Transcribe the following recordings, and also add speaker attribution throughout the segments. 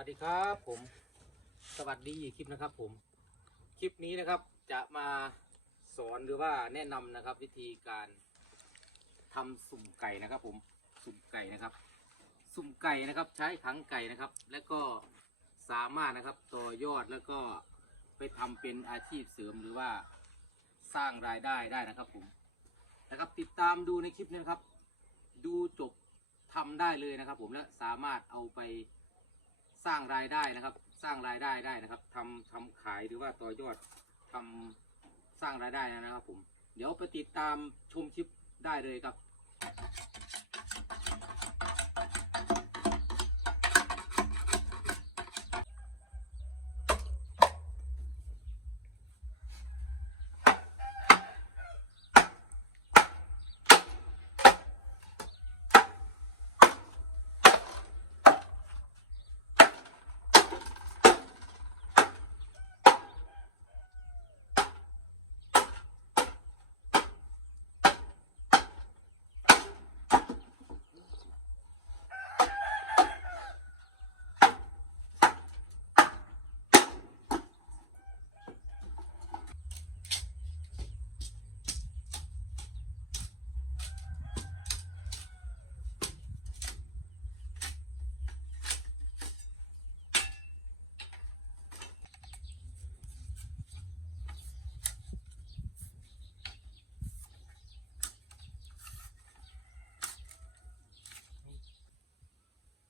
Speaker 1: วัสดีครับผมสวัสดีอีกคลิปนะครับผมคลิปนี้นะครับจะมาสอนหรือว่าแนะนำนะครับ วิธีการทำสุ่มไก่นะครับ ผมสุ่มไก่นะครับ สุ่มไก่นะครับใช้ขังไก่นะครับ และก็สามารถนะครับต่อยอดแล้วก็ไปทำเป็นอาชีพเสริมหรือว่าสร้างรายได้ได้นะครับผมนะครับติดตามดูในคลิปนี้นครับ ดูจบทำได้เลยนะครับ ผมและสามารถเอาไป สร้างรายได้นะครับ สร้างรายได้ได้นะครับทำทำขายหรือว่าต่อยอดทำสร้างรายได้นะครับผม เดี๋ยวไปติดตามชมคลิปได้เลยครับ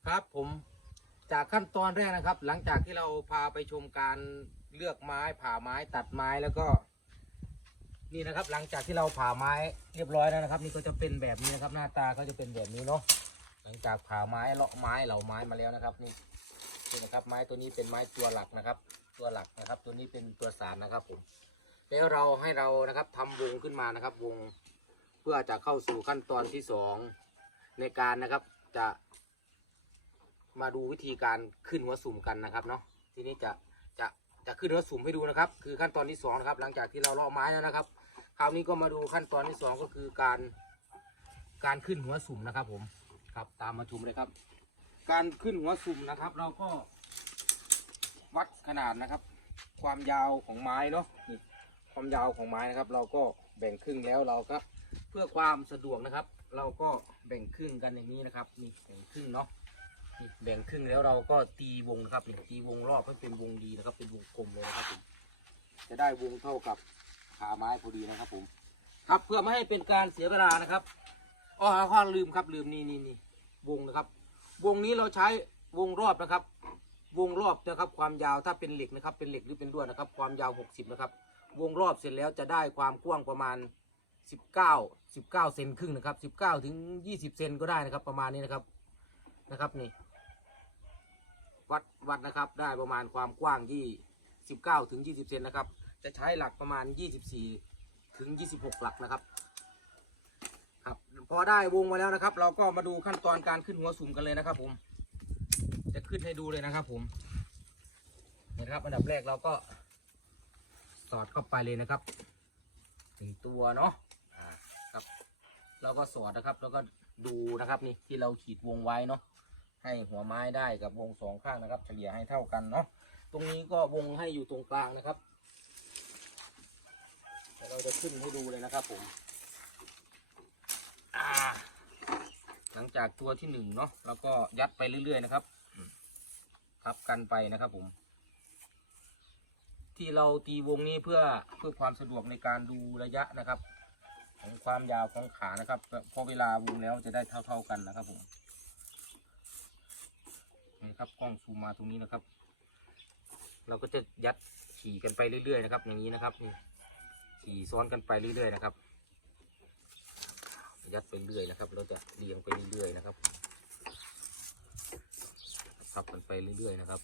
Speaker 1: ครับผมจากขั้นตอนแรกนะครับ หลังจากที่เราพาไปชมการเลือกไม้ผ่าไม้ตัดไม้แล้วก็ นี่นะครับ หลังจากที่เราผ่าไม้เรียบร้อยแล้วนะครับ นี่ก็จะเป็นแบบนี้นะครับ หน้าตาก็จะเป็นแบบนี้เนาะหลังจากผ่าไม้เลาะไม้เหล่าไม้มาแล้วนะครับ นี่นี่นะครับ ไม้ตัวนี้เป็นไม้ตัวหลักนะครับ ตัวหลักนะครับ ตัวนี้เป็นตัวสารนะครับผมแล้วเราให้เรานะครับทำวงขึ้นมานะครับ วงเพื่อจะเข้าสู่ขั้นตอนที่สองในการนะครับจะ มาดูวิธีการขึ้นหัวสุ่มกันนะครับเนาะทีนี้จะจะจะขึ้นหัวสุ่มให้ดูนะครับ คือขั้นตอนที่สองนะครับ หลังจากที่เราเลาะไม้แล้วนะครับ คราวนี้ก็มาดูขั้นตอนที่สองก็คือการการขึ้นหัวสุ่มนะครับ ผมครับตามมาชมเลยครับ การขึ้นหัวสุ่มนะครับ เราก็วัดขนาดนะครับ ความยาวของไม้เนาะนี่ความยาวของไม้นะครับ เราก็แบ่งครึ่งแล้วเราก็เพื่อความสะดวกนะครับ เราก็แบ่งครึ่งกันอย่างนี้นะครับนี่แบ่งครึ่งเนาะ นี่แบ่งครึ่งแล้วเราก็ตีวงนะครับนี่ตีวงรอบให้เป็นวงดีนะครับ เป็นวงกลมเลยนะครับผมจะได้วงเท่ากับขาไม้พอดีนะครับ ผม ครับเพื่อไม่ให้เป็นการเสียเวลานะครับอ๋อข้อลืมครับลืมนี่นี่นี่วงนะครับ วงนี้เราใช้วงรอบนะครับ วงรอบนะครับความยาวถ้าเป็นเหล็กนะครับ เป็นเหล็กหรือเป็นลวดนะครับ ความยาว 60 นะครับ วงรอบเสร็จแล้วจะได้ความกว้างประมาณ 19 19เซนครึ่งนะครับ 19ถึง20 เซนก็ได้นะครับ ประมาณนี้นะครับนะครับนี่ วัดวัดนะครับ ได้ประมาณความกว้างที่19ถึง20เซนนะครับ จะใช้หลักประมาณ 24ถึง26 หลักนะครับ ครับ พอได้วงมาแล้วนะครับ เราก็มาดูขั้นตอนการขึ้นหัวสุ่มกันเลยนะครับ ผม จะขึ้นให้ดูเลยนะครับ ผมนี่นะครับอันดับแรกเราก็สอดเข้าไปเลยนะครับหนึ่งตัวเนาะอ่าครับ เราก็สอดนะครับ แล้วก็ดูนะครับนี่ที่เราขีดวงไว้เนาะ ให้หัวไม้ได้กับวงสองข้างนะครับ เฉลี่ยให้เท่ากันเนาะตรงนี้ก็วงให้อยู่ตรงกลางนะครับเดี๋ยวเราจะขึ้นให้ดูเลยนะครับผมหลังจากตัวที่หนึ่งเนาะเราก็ยัดไปเรื่อยๆนะครับทับกันไปนะครับผม ที่เราตีวงนี้เพื่อเพื่อความสะดวกในการดูระยะนะครับ ของความยาวของขานะครับพอเวลาวงแล้วจะได้เท่า ๆกันนะครับผม นี่ครับกล้องซูมมาตรงนี้นะครับ เราก็จะยัดขี่กันไปเรื่อยๆนะครับ อย่างนี้นะครับนี่ขี่ซ้อนกันไปเรื่อยๆนะครับ ยัดไปเรื่อยนะครับ เราจะเรียงไปเรื่อยๆนะครับทับกันไปเรื่อยๆนะครับ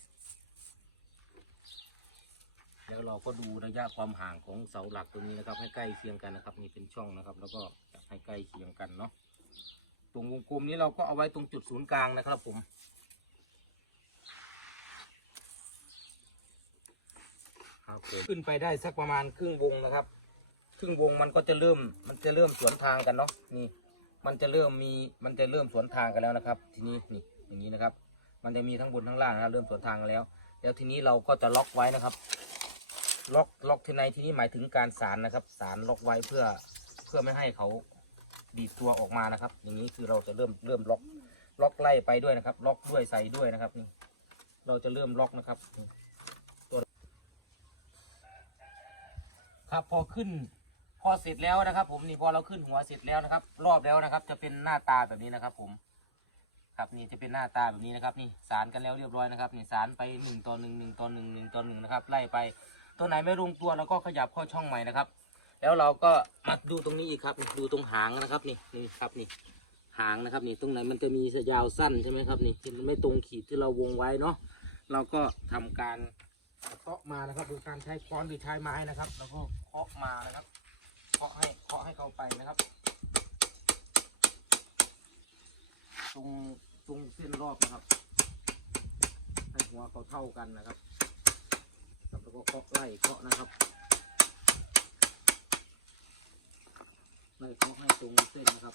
Speaker 1: แล้วเราก็ดูระยะความห่างของเสาหลักตรงนี้นะครับ ให้ใกล้เคียงกันนะครับนี่เป็นช่องนะครับ แล้วก็ให้ใกล้เคียงกันเนาะตรงวงกลมนี้เราก็เอาไว้ตรงจุดศูนย์กลางนะครับผม ครับผมขึ้นไปได้สักประมาณครึ่งวงนะครับครึ่งวงมันก็จะเริ่มมันจะเริ่มสวนทางกันเนาะนี่มันจะเริ่มมีมันจะเริ่มสวนทางกันแล้วนะครับ ทีนี้นี่อย่างนี้นะครับ มันจะมีทั้งบนทั้งล่างนะเริ่มสวนทางกันแล้ว แล้วทีนี้เราก็จะล็อกไว้นะครับ ล็อกล็อกที่ในที่นี้หมายถึงการสารนะครับสารล็อกไว้เพื่อเพื่อไม่ให้เขาดีดตัวออกมานะครับ อย่างนี้คือเราจะเริ่มเริ่มล็อกล็อกไล่ไปด้วยนะครับ ล็อกด้วยใส่ด้วยนะครับนี่เราจะเริ่มล็อกนะครับนี่ตัว ครับพอขึ้นพอเสร็จแล้วนะครับ ผมนี่พอเราขึ้นหัวเสร็จแล้วนะครับ รอบแล้วนะครับ จะเป็นหน้าตาแบบนี้นะครับ ผม ครับนี่จะเป็นหน้าตาแบบนี้นะครับนี่สารกันแล้วเรียบร้อยนะครับนี่สารไปหนึ่งต่อหนึ่งหนึ่งต่อหนึ่งหนึ่งต่อหนึ่งนะครับไล่ไปตัวไหนไม่ลงตัวเราก็ขยับเข้าช่องใหม่นะครับ แล้วเราก็มาดูตรงนี้อีกครับดูตรงหางนะครับนี่นี่ครับนี่หางนะครับนี่ตรงไหนมันจะมียาวสั้นใช่ไหมครับนี่ที่มันไม่ตรงขีดที่เราวงไว้เนาะเราก็ทำการ เคาะมานะครับโดยการใช้ค้อนหรือใช้ไม้นะครับ แล้วก็เคาะมานะครับเคาะให้เคาะให้เข้าไปนะครับตรงตรงเส้นรอบนะครับให้หัวเขาเท่ากันนะครับแล้วก็เคาะไล่เคาะนะครับไล่เคาะให้ตรงเส้นนะครับ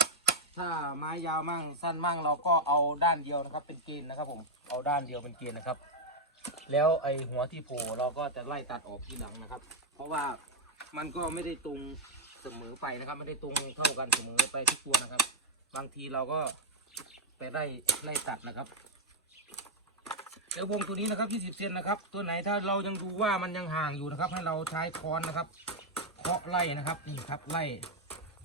Speaker 1: ถ้าไม้ยาวมั่งสั้นมั่งเราก็เอาด้านเดียวนะครับ เป็นเกณฑ์นะครับ ผมเอาด้านเดียวเป็นเกณฑ์นะครับ แล้วไอหัวที่โผล่เราก็จะไล่ตัดออกทีหลังนะครับ เพราะว่ามันก็ไม่ได้ตรงเสมอไปนะครับ ไม่ได้ตรงเท่ากันเสมอไปทุกตัวนะครับ บางทีเราก็ไปไล่ไล่ตัดนะครับเดี๋ยววงตัวนี้นะครับ 20 เซนนะครับ ตัวไหนถ้าเรายังดูว่ามันยังห่างอยู่นะครับ ให้เราใช้ค้อนนะครับ เคาะไล่นะครับนี่ครับไล่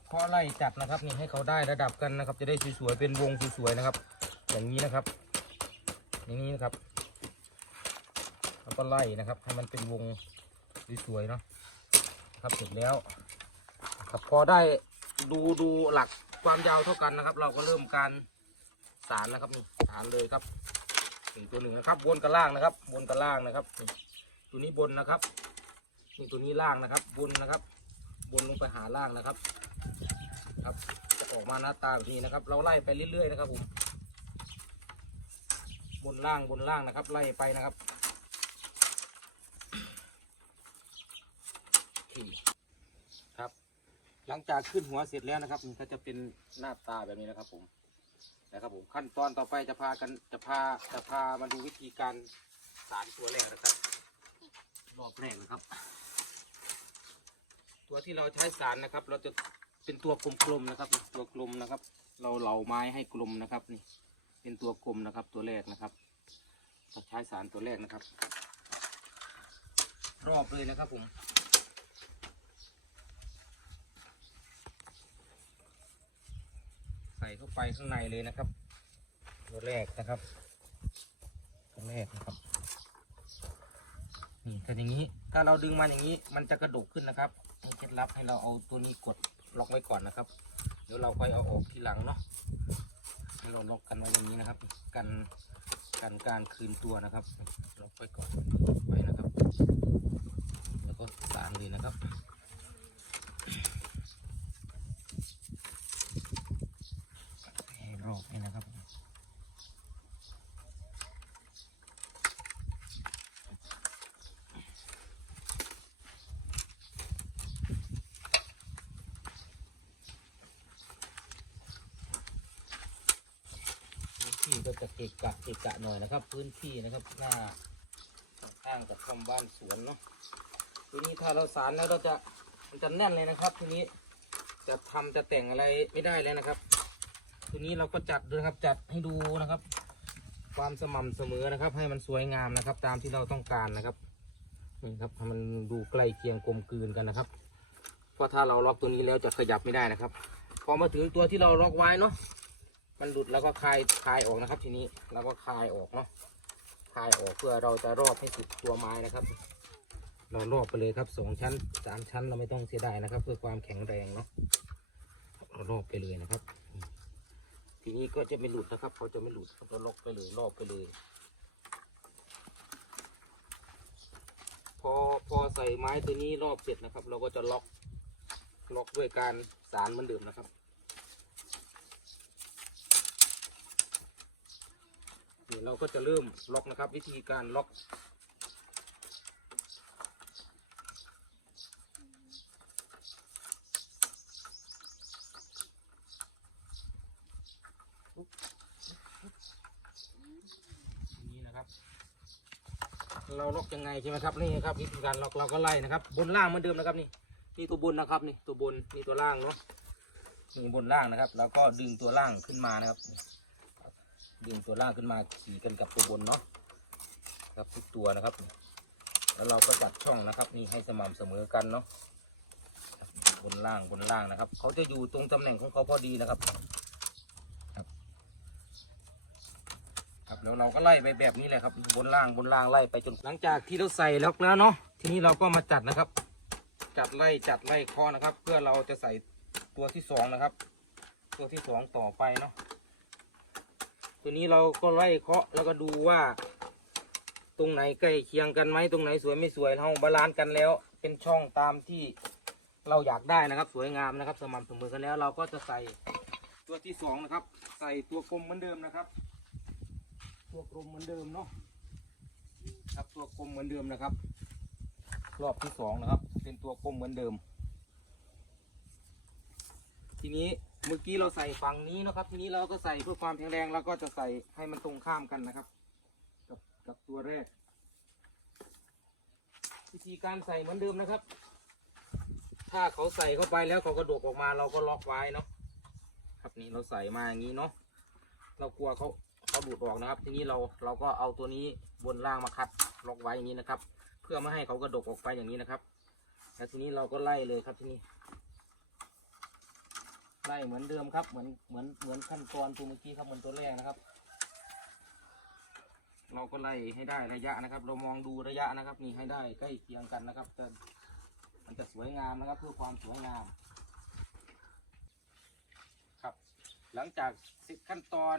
Speaker 1: เคาะไล่จัดนะครับนี่ให้เขาได้ระดับกันนะครับ จะได้สวยๆเป็นวงสวยๆนะครับ อย่างนี้นะครับอย่างนี้นะครับ ก็ไล่นะครับ ให้มันเป็นวงสวยๆเนาะครับเสร็จแล้วครับพอได้ดูดูหลักความยาวเท่ากันนะครับ เราก็เริ่มการสารนะครับนี่สารเลยครับนี่ตัวหนึ่งนะครับบนกับล่างนะครับบนกับล่างนะครับตัวนี้บนนะครับนี่ตัวนี้ล่างนะครับบนนะครับ บนลงไปหาล่างนะครับ ครับจะออกมาหน้าตาแบบนี้นะครับ เราไล่ไปเรื่อยๆนะครับผมบนล่างบนล่างนะครับ ไล่ไปนะครับ ครับ หลังจากขึ้นหัวเสร็จแล้วนะครับนี่ก็จะเป็นหน้าตาแบบนี้นะครับ ผมนะครับผมขั้นตอนต่อไปจะพากันจะพาจะพามาดูวิธีการสารตัวแรกนะครับรอบแรกนะครับ ตัวที่เราใช้สารนะครับ เราจะเป็นตัวกลมๆนะครับ ตัวกลมนะครับ เราเหลาไม้ให้กลมนะครับนี่ เป็นตัวกลมนะครับ ตัวแรกนะครับเราใช้สารตัวแรกนะครับ รอบเลยนะครับผม ส่เข้าไปข้างในเลยนะครับ ตัวแรกนะครับ ตัวแรกนะครับนี่ถ้าอย่างนี้ถ้าเราดึงมาอย่างนี้ มันจะกระดกขึ้นนะครับเคล็ดลับให้เราเอาตัวนี้กดล็อกไว้ก่อนนะครับ เดี๋ยวเราค่อยเอาออกทีหลังเนาะให้เราล็อกกันไว้อย่างนี้นะครับ กันกันการคืนตัวนะครับล็อกไว้ก่อนไว้นะครับ แล้วก็สานเลยนะครับ ให้รอบนี่นะครับ พื้นที่ ก็จะเกะกะเกะกะหน่อยนะครับ พื้นที่นะครับหน้าข้างกับคำบ้านสวนเนาะทีนี้ถ้าเราสารแล้วเราจะมันจะแน่นเลยนะครับ ทีนี้จะทำจะแต่งอะไรไม่ได้เลยนะครับ ทีนี้เราก็จัดด้วยนะครับจัดให้ดูนะครับ ความสม่ำเสมอนะครับ ให้มันสวยงามนะครับ ตามที่เราต้องการนะครับนี่ครับให้มันดูใกล้เคียงกลมกลืนกันนะครับ เพราะถ้าเราล็อกตัวนี้แล้วจะขยับไม่ได้นะครับ พอมาถึงตัวที่เราล็อกไว้เนาะ มันหลุดแล้วก็คลายคลายออกนะครับ ทีนี้เราก็คลายออกเนาะคลายออกเพื่อเราจะรอบให้สุดตัวไม้นะครับ เรารอบไปเลยครับสองชั้นสามชั้นเราไม่ต้องเสียดายนะครับ เพื่อความแข็งแรงเนาะเรารอบไปเลยนะครับ ทีนี้ก็จะไม่หลุดนะครับเขาจะไม่หลุดครับเราล็อกไปเลยรอบไปเลย พอพอใส่ไม้ตัวนี้รอบเสร็จนะครับ เราก็จะล็อกล็อกด้วยการสารเหมือนเดิมนะครับ นี่เราก็จะเริ่มล็อกนะครับ วิธีการล็อก นี่นะครับ เราล็อกยังไงใช่ไหมครับนี่ครับวิธีการล็อกเราก็ไล่นะครับ บนล่างเหมือนเดิมนะครับนี่นี่ตัวบนนะครับนี่ตัวบนนี่ตัวล่างเนาะนี่บนล่างนะครับ แล้วก็ดึงตัวล่างขึ้นมานะครับ ดึงตัวล่างขึ้นมาขี่กันกับตัวบนเนาะครับทุกตัวนะครับ แล้วเราก็จัดช่องนะครับ นี่ให้สม่ำเสมอกันเนาะบนล่างบนล่างนะครับ เขาจะอยู่ตรงตำแหน่งของเขาพอดีนะครับ ครับแล้วเราก็ไล่ไปแบบนี้เลยครับ บนล่างบนล่างไล่ไปจนหลังจากที่เราใส่ล็อกแล้วเนาะทีนี้เราก็มาจัดนะครับ จัดไล่จัดไล่คอนะครับ เพื่อเราจะใส่ตัวที่สองนะครับ ตัวที่สองต่อไปเนาะ ทีนี้เราก็ไล่เคาะแล้วก็ดูว่า ตรงไหนใกล้เคียงกันไหมตรงไหนสวยไม่สวยเราบาลานซ์กันแล้ว เป็นช่องตามที่เราอยากได้นะครับ สวยงามนะครับ สม่ำเสมอกันแล้ว เราก็จะใส่ตัวที่สองนะครับ ใส่ตัวกลมเหมือนเดิมนะครับ ตัวกลมเหมือนเดิมเนาะครับตัวกลมเหมือนเดิมนะครับ รอบที่สองนะครับ เป็นตัวกลมเหมือนเดิม ทีนี้ เมื่อกี้เราใส่ฝั่งนี้นะครับ ทีนี้เราก็ใส่เพื่อความแข็งแรงเราก็จะใส่ให้มันตรงข้ามกันนะครับ กับกับตัวแรก วิธีการใส่เหมือนเดิมนะครับ ถ้าเขาใส่เข้าไปแล้วเขากระโดดออกมาเราก็ล็อกไว้เนาะครับนี่เราใส่มาอย่างนี้เนาะเรากลัวเขาเขาดูดออกนะครับ ทีนี้เราเราก็เอาตัวนี้บนล่างมาคัดล็อกไว้อย่างนี้นะครับ เพื่อไม่ให้เขากระดกออกไปอย่างนี้นะครับ แล้วทีนี้เราก็ไล่เลยครับทีนี้ ไล่เหมือนเดิมครับ เหมือนเหมือนเหมือนขั้นตอนตัวเมื่อกี้ครับเหมือนตัวแรกนะครับ เราก็ไล่ให้ได้ระยะนะครับ เรามองดูระยะนะครับ นี่ให้ได้ใกล้เคียงกันนะครับจะมันจะสวยงามนะครับ เพื่อความสวยงาม ครับ หลังจากสร็จขั้นตอน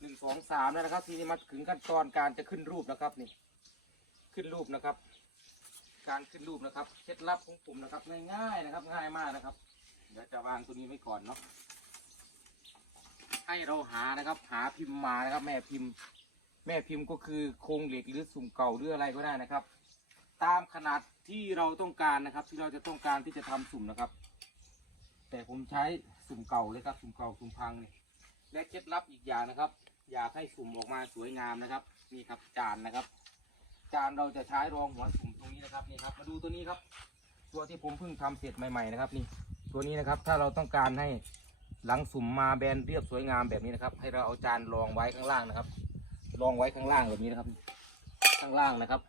Speaker 1: หนึ่งสองสามแล้วนะครับ ทีนี้มาถึงขั้นตอนการจะขึ้นรูปนะครับนี่ ขึ้นรูปนะครับ การขึ้นรูปนะครับเคล็ดลับของผมนะครับ ง่ายๆนะครับ ง่ายมากนะครับ เดี๋ยวจะวางตัวนี้ไว้ก่อนเนาะให้เราหานะครับ หาพิมพ์มานะครับ แม่พิมพ์ แม่พิมพ์ก็คือโครงเหล็กหรือสุ่มเก่าหรืออะไรก็ได้นะครับ ตามขนาดที่เราต้องการนะครับ ที่เราจะต้องการที่จะทำสุ่มนะครับ แต่ผมใช้สุ่มเก่าเลยครับ สุ่มเก่าสุ่มพังนี่และเคล็ดลับอีกอย่างนะครับ อยากให้สุ่มออกมาสวยงามนะครับนี่ครับจานนะครับ จานเราจะใช้รองหัวสุ่มตรงนี้นะครับนี่ครับ มาดูตัวนี้ครับ ตัวที่ผมเพิ่งทำเสร็จใหม่ ๆ นะครับนี่ ตัวนี้นะครับถ้าเราต้องการให้หลังสุ่มมาแบนเรียบสวยงามแบบนี้นะครับ ให้เราเอาจานรองไว้ข้างล่างนะครับรองไว้ข้างล่างแบบนี้นะครับ ข้างล่างนะครับ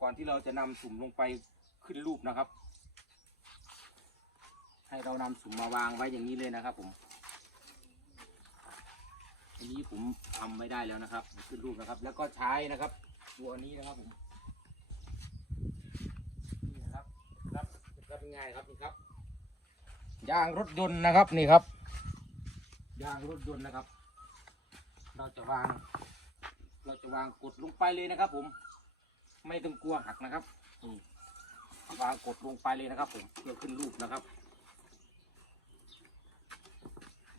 Speaker 1: ก่อนที่เราจะนำสุ่มลงไปขึ้นรูปนะครับ ให้เรานำสุ่มมาวางไว้อย่างนี้เลยนะครับ ผมอันนี้ผมทำไม่ได้แล้วนะครับ ขึ้นรูปนะครับ แล้วก็ใช้นะครับ ตัวนี้นะครับผมนี่นะครับครับครับง่ายครับนี่ครับ ยางรถยนต์นะครับนี่ครับ ยางรถยนต์นะครับ เราจะวาง เราจะวางกดลงไปเลยนะครับ ผม ไม่ต้องกลัวหักนะครับวางกดลงไปเลยนะครับ ผมเพื่อขึ้นรูปนะครับ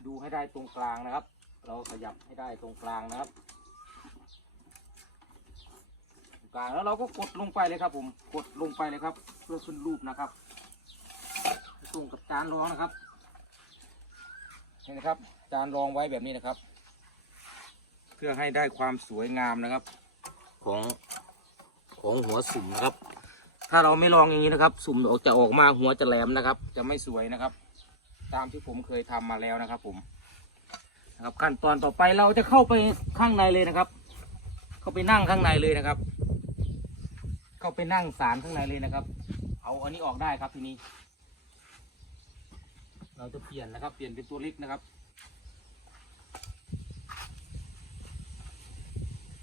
Speaker 1: ดูให้ได้ตรงกลางนะครับ เราขยับให้ได้ตรงกลางนะครับกลางแล้วเราก็กดลงไปเลยครับ ผมกดลงไปเลยครับ เพื่อขึ้นรูปนะครับ ตรงกับจานรองนะครับนี่นะครับ จานรองไว้แบบนี้นะครับ เพื่อให้ได้ความสวยงามนะครับ ของของหัวสุ่มนะครับ ถ้าเราไม่ลองอย่างนี้นะครับ สุ่มออกจะออกมาหัวจะแหลมนะครับ จะไม่สวยนะครับ ตามที่ผมเคยทำมาแล้วนะครับ ผมนะครับขั้นตอนต่อไปเราจะเข้าไปข้างในเลยนะครับ เข้าไปนั่งข้างในเลยนะครับ เข้าไปนั่งสารข้างในเลยนะครับ เอาอันนี้ออกได้ครับทีนี้ เราจะเปลี่ยนนะครับ เปลี่ยนเป็นตัวเล็กนะครับ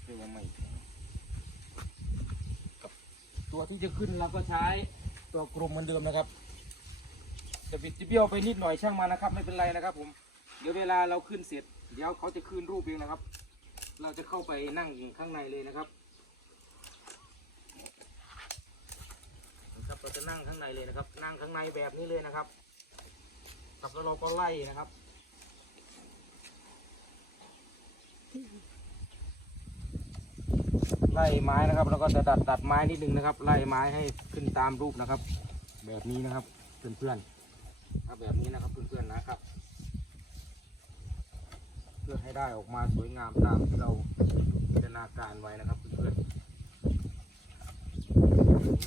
Speaker 1: เรียกว่าไม่กับตัวที่จะขึ้นเราก็ใช้ตัวกลมเหมือนเดิมนะครับจะบิดจะเบี้ยวไปนิดหน่อยช่างมานะครับ ไม่เป็นไรนะครับ ผมเดี๋ยวเวลาเราขึ้นเสร็จ เดี๋ยวเขาจะขึ้นรูปเองนะครับ เราจะเข้าไปนั่งข้างในเลยนะครับนะครับเราจะนั่งข้างในเลยนะครับ นั่งข้างในแบบนี้เลยนะครับ ครับแล้วเราก็ไล่นะครับ ไล่ไม้นะครับ แล้วก็จะดัดดัดไม้นิดนึงนะครับ ไล่ไม้ให้ขึ้นตามรูปนะครับ แบบนี้นะครับเพื่อนๆครับแบบนี้นะครับเพื่อนๆนะครับ เพื่อให้ได้ออกมาสวยงามตามที่เราจินตนาการไว้นะครับเพื่อนๆ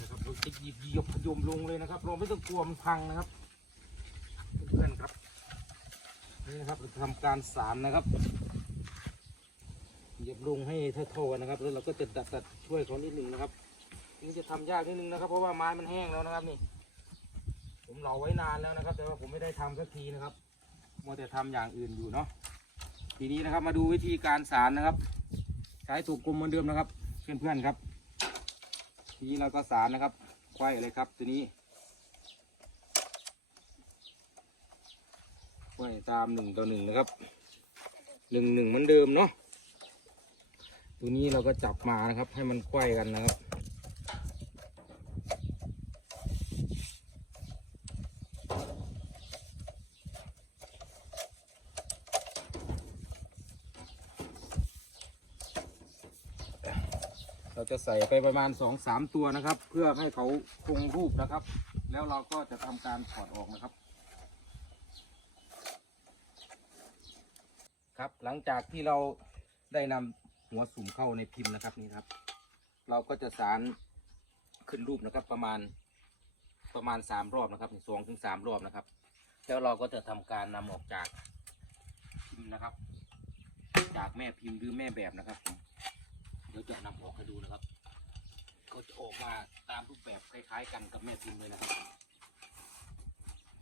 Speaker 1: นะครับเราจะหยิบหยิบพยมลงเลยนะครับเราไม่ต้องกลัวมันพังนะครับ เพื่อนครับนี่นะครับเราทำการสารนะครับเหยียบลงให้เท่าๆกันนะครับ แล้วเราก็จะดัดดัดช่วยเขานิดหนึ่งนะครับนี่จะทำยากนิดนึงนะครับ เพราะว่าไม้มันแห้งแล้วนะครับนี่ ผมเหลาไว้นานแล้วนะครับ แต่ว่าผมไม่ได้ทำสักทีนะครับมัวแต่ทำอย่างอื่นอยู่เนาะทีนี้นะครับมาดูวิธีการสารนะครับ ใช้ถูกกลมเหมือนเดิมนะครับ เพื่อนๆครับ ทีนี้เราก็สารนะครับไขว้เลยครับ ตัวนี้ ไขว้ตามหนึ่งต่อหนึ่งนะครับหนึ่งหนึ่งเหมือนเดิมเนาะตัวนี้เราก็จับมานะครับ ให้มันไขว้กันนะครับเราจะใส่ไปประมาณสองสามตัวนะครับ เพื่อให้เขาคงรูปนะครับ แล้วเราก็จะทำการถอดออกนะครับ ครับ หลังจากที่เราได้นำหัวสุ่มเข้าในพิมพ์นะครับนี่ครับ เราก็จะสารขึ้นรูปนะครับประมาณประมาณสามรอบนะครับสองถึงสามรอบนะครับ แล้วเราก็จะทำการนำออกจากพิมพ์นะครับ จากแม่พิมพ์หรือแม่แบบนะครับเดี๋ยวจะนำออกให้ดูนะครับ ก็จะออกมาตามรูปแบบคล้าย ๆ กันกับแม่พิมพ์เลยนะครับ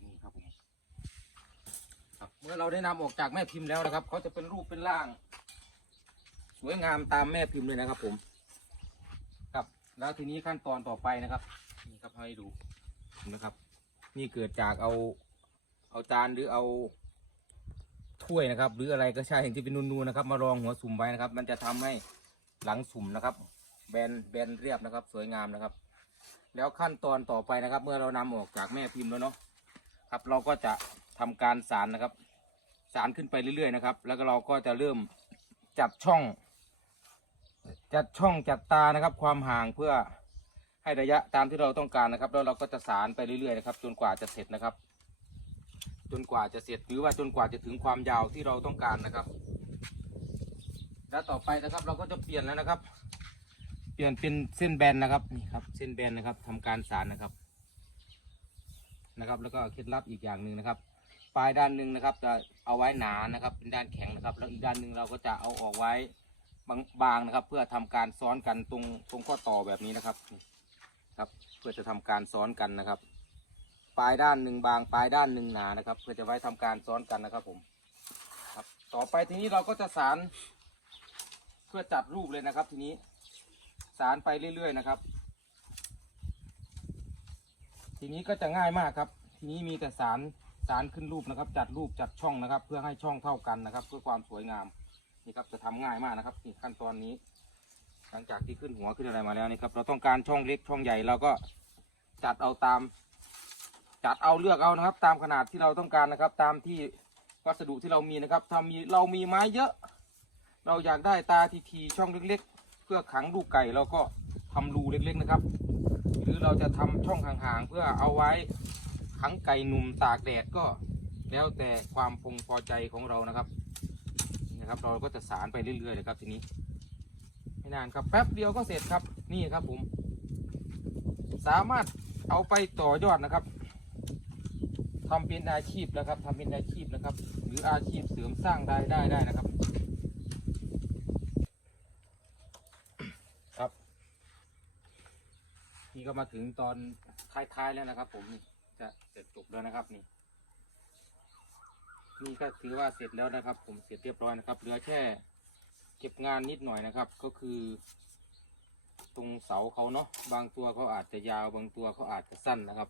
Speaker 1: นี่ครับผม ครับเมื่อเราได้นำออกจากแม่พิมพ์แล้วนะครับเขาจะเป็นรูปเป็นร่าง สวยงามตามแม่พิมพ์เลยนะครับ ผม ครับ แล้วทีนี้ขั้นตอนต่อไปนะครับนี่ครับให้ดูนะครับ นี่เกิดจากเอาเอาจานหรือเอาถ้วยนะครับ หรืออะไรก็ใช่ที่เป็นนูนๆนะครับ มารองหัวสุ่มไว้นะครับ มันจะทำให้หลังสุ่มนะครับ แบนแบนเรียบนะครับ สวยงามนะครับ แล้วขั้นตอนต่อไปนะครับ เมื่อเรานำออกจากแม่พิมพ์แล้วเนาะครับ เราก็จะ ทำการสารนะครับ สารขึ้นไปเรื่อยๆนะครับ แล้วก็เราก็จะเริ่มจัดช่อง จัดช่องจัดตานะครับ ความห่างเพื่อให้ระยะตามที่เราต้องการนะครับ แล้วเราก็จะสารไปเรื่อยๆนะครับ จนกว่าจะเสร็จนะครับ จนกว่าจะเสร็จหรือว่าจนกว่าจะถึงความยาวที่เราต้องการนะครับ แล้วต่อไปนะครับเราก็จะเปลี่ยนแล้วนะครับ เปลี่ยนเป็นเส้นแบนนะครับนี่ครับ เส้นแบนนะครับทำการสารนะครับนะครับแล้วก็เคล็ดลับอีกอย่างหนึ่งนะครับ ลายด้านหนึ่งนะครับ จะเอาไว้หนานะครับ เป็นด้านแข็งนะครับ แล้วอีกด้านหนึ่งเราก็จะเอาออกไว้บางๆนะครับ เพื่อทำการซ้อนกันตรงตรงข้อต่อแบบนี้นะครับครับ เพื่อจะทำการซ้อนกันนะครับ ปลายด้านหนึ่งบางปลายด้านหนึ่งหนานะครับ เพื่อจะไว้ทำการซ้อนกันนะครับ ผม ครับ ต่อไปทีนี้เราก็จะสารเพื่อจัดรูปเลยนะครับ ทีนี้สารไปเรื่อยๆนะครับ ทีนี้ก็จะง่ายมากครับ ทีนี้มีแต่สาร สารขึ้นรูปนะครับ จัดรูปจัดช่องนะครับ เพื่อให้ช่องเท่ากันนะครับ เพื่อความสวยงามนี่ครับจะทำง่ายมากนะครับนี่ขั้นตอนนี้ หลังจากที่ขึ้นหัวขึ้นอะไรมาแล้วนี่ครับ เราต้องการช่องเล็กช่องใหญ่เราก็จัดเอาตาม จัดเอาเลือกเอานะครับ ตามขนาดที่เราต้องการนะครับ ตามที่วัสดุที่เรามีนะครับถ้ามีเรามีไม้เยอะ เราอยากได้ตาทีทีช่องเล็ก ๆ เพื่อขังลูกไก่เราก็ทำรูเล็กๆนะครับ หรือเราจะทำช่องห่างๆเพื่อเอาไว้ ขังไก่หนุ่มตากแดดก็แล้วแต่ความพงพอใจของเรานะครับนี่นะครับ เราก็จะสารไปเรื่อยๆเลยครับทีนี้ไม่นานครับแป๊บเดียวก็เสร็จครับนี่ครับผม สามารถเอาไปต่อยอดนะครับทำเป็นอาชีพนะครับทำเป็นอาชีพนะครับ หรืออาชีพเสริมสร้างรายได้ได้นะครับ ครับ นี่ก็มาถึงตอนท้ายๆแล้วนะครับ ผมนี่ จะเสร็จจบแล้วนะครับนี่ นี่ก็ถือว่าเสร็จแล้วนะครับ ผมเสร็จเรียบร้อยนะครับ เหลือแค่เก็บงานนิดหน่อยนะครับ ก็คือ ตรงเสาเขาเนาะบางตัวเขาอาจจะยาวบางตัวเขาอาจจะสั้นนะครับ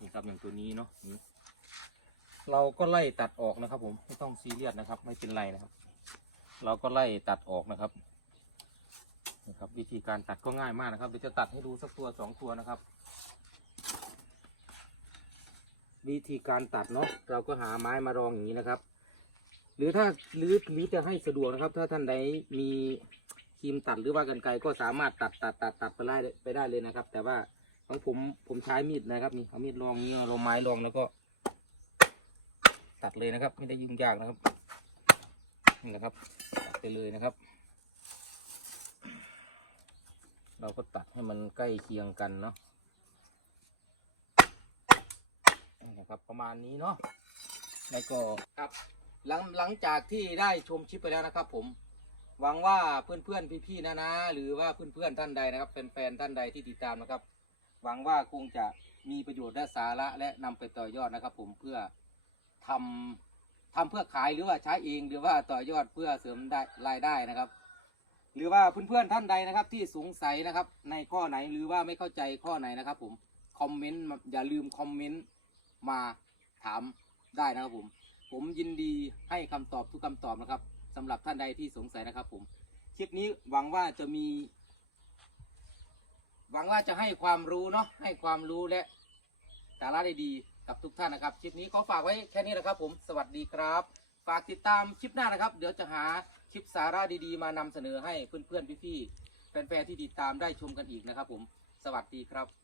Speaker 1: นี่ครับอย่างตัวนี้เนาะเราก็ไล่ตัดออกนะครับ ผมไม่ต้องซีเรียสนะครับ ไม่เป็นไรนะครับ เราก็ไล่ตัดออกนะครับนี่ครับวิธีการตัดก็ง่ายมากนะครับเดี๋ยวจะตัดให้ดูสักตัวสองตัวนะครับ วิธีการตัดเนาะเราก็หาไม้มารองอย่างนี้นะครับ หรือถ้าหรือหรือจะให้สะดวกนะครับ ถ้าท่านใดมีครีมตัดหรือว่ากันไกรก็สามารถตัดตัดตัดตัดไปได้ไปได้เลยนะครับ แต่ว่าของผมผมใช้มีดนะครับนี่เอามีดรองนี้เอาไม้รองแล้วก็ ตัดเลยนะครับ ไม่ได้ยุ่งยากนะครับนี่แหละครับตัดไปเลยนะครับ เราก็ตัดให้มันใกล้เคียงกันเนาะ ครับ ประมาณนี้เนาะแล้วก็ครับหลังหลังจากที่ได้ชมคลิปไปแล้วนะครับ ผมหวังว่าเพื่อนเพื่อนๆพี่นะนะหรือว่าเพื่อนเพื่อนท่านใดนะครับแฟนๆท่านใดที่ติดตามนะครับ หวังว่าคงจะมีประโยชน์และสาระและนำไปต่อยอดนะครับ ผมเพื่อทำทำเพื่อขายหรือว่าใช้เองหรือว่าต่อยอดเพื่อเสริมได้รายได้นะครับ หรือว่าเพื่อนๆท่านใดนะครับ ที่สงสัยนะครับ ในข้อไหนหรือว่าไม่เข้าใจข้อไหนนะครับ ผมคอมเมนต์อย่าลืมคอมเมนต์ มาถามได้นะครับผม ผมยินดีให้คำตอบทุกคำตอบนะครับสำหรับท่านใดที่สงสัยนะครับ ผมคลิปนี้หวังว่าจะมี หวังว่าจะให้ความรู้เนาะให้ความรู้และสาระได้ดีกับทุกท่านนะครับคลิปนี้ขอฝากไว้แค่นี้นะครับ ผมสวัสดีครับฝากติดตามคลิปหน้านะครับ เดี๋ยวจะหาคลิปสาระดีๆ มานำเสนอให้เพื่อนๆพี่ๆแฟนๆที่ติดตามได้ชมกันอีกนะครับ ผมสวัสดีครับ